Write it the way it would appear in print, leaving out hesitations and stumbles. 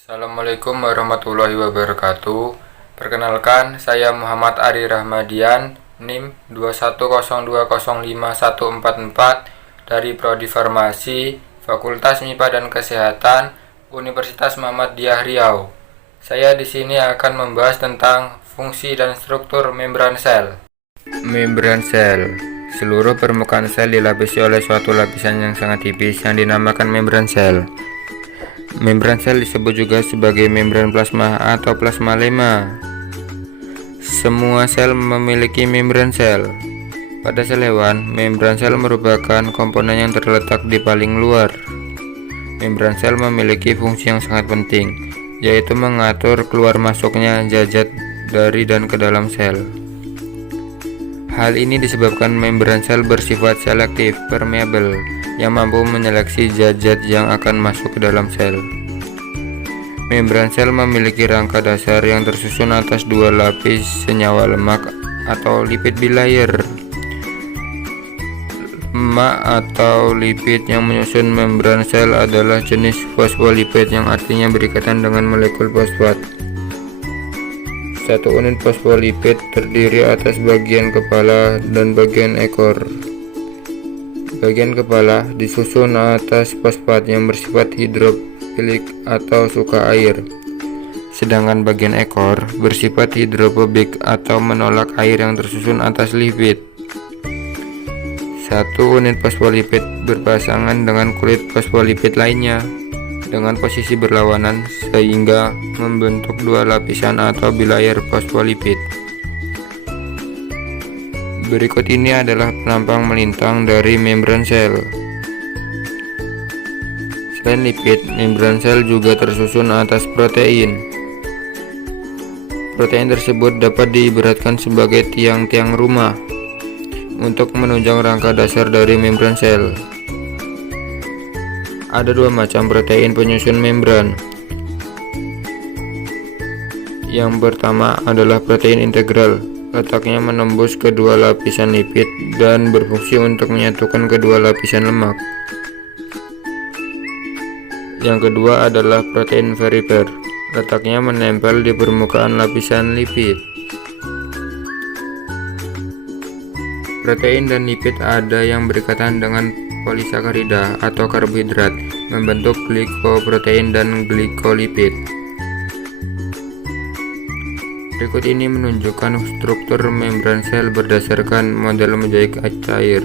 Assalamualaikum warahmatullahi wabarakatuh. Perkenalkan, saya Muhammad Ari Rahmadian, NIM 210205144 dari Prodi Farmasi, Fakultas MIPA dan Kesehatan, Universitas Muhammadiyah Riau. Saya di sini akan membahas tentang fungsi dan struktur membran sel. Membran sel. Seluruh permukaan sel dilapisi oleh suatu lapisan yang sangat tipis yang dinamakan membran sel. Membran sel disebut juga sebagai membran plasma atau plasmalema. Semua sel memiliki membran sel. Pada sel hewan, membran sel merupakan komponen yang terletak di paling luar. Membran sel memiliki fungsi yang sangat penting, yaitu mengatur keluar masuknya zat-zat dari dan ke dalam sel. Hal ini disebabkan membran sel bersifat selektif, permeabel, yang mampu menyeleksi zat-zat yang akan masuk ke dalam sel. Membran sel memiliki rangka dasar yang tersusun atas dua lapis senyawa lemak atau lipid bilayer. Lemak atau lipid yang menyusun membran sel adalah jenis fosfolipid yang artinya berikatan dengan molekul fosfat. Satu unit fosfolipid terdiri atas bagian kepala dan bagian ekor. Bagian kepala disusun atas fosfat yang bersifat hidrofilik atau suka air, sedangkan bagian ekor bersifat hidrofobik atau menolak air yang tersusun atas lipid. Satu unit fosfolipid berpasangan dengan kulit fosfolipid lainnya dengan posisi berlawanan sehingga membentuk dua lapisan atau bilayer fosfolipid. Berikut ini adalah penampang melintang dari membran sel. Selain lipid, membran sel juga tersusun atas protein. Protein tersebut dapat diibaratkan sebagai tiang-tiang rumah untuk menunjang rangka dasar dari membran sel. Ada dua macam protein penyusun membran. Yang pertama adalah protein integral. Letaknya menembus kedua lapisan lipid dan berfungsi untuk menyatukan kedua lapisan lemak. Yang kedua adalah protein perifer. Letaknya menempel di permukaan lapisan lipid. Protein dan lipid ada yang berikatan dengan polisakarida atau karbohidrat, membentuk glikoprotein dan glikolipid. Berikut ini menunjukkan struktur membran sel berdasarkan model mozaik cair.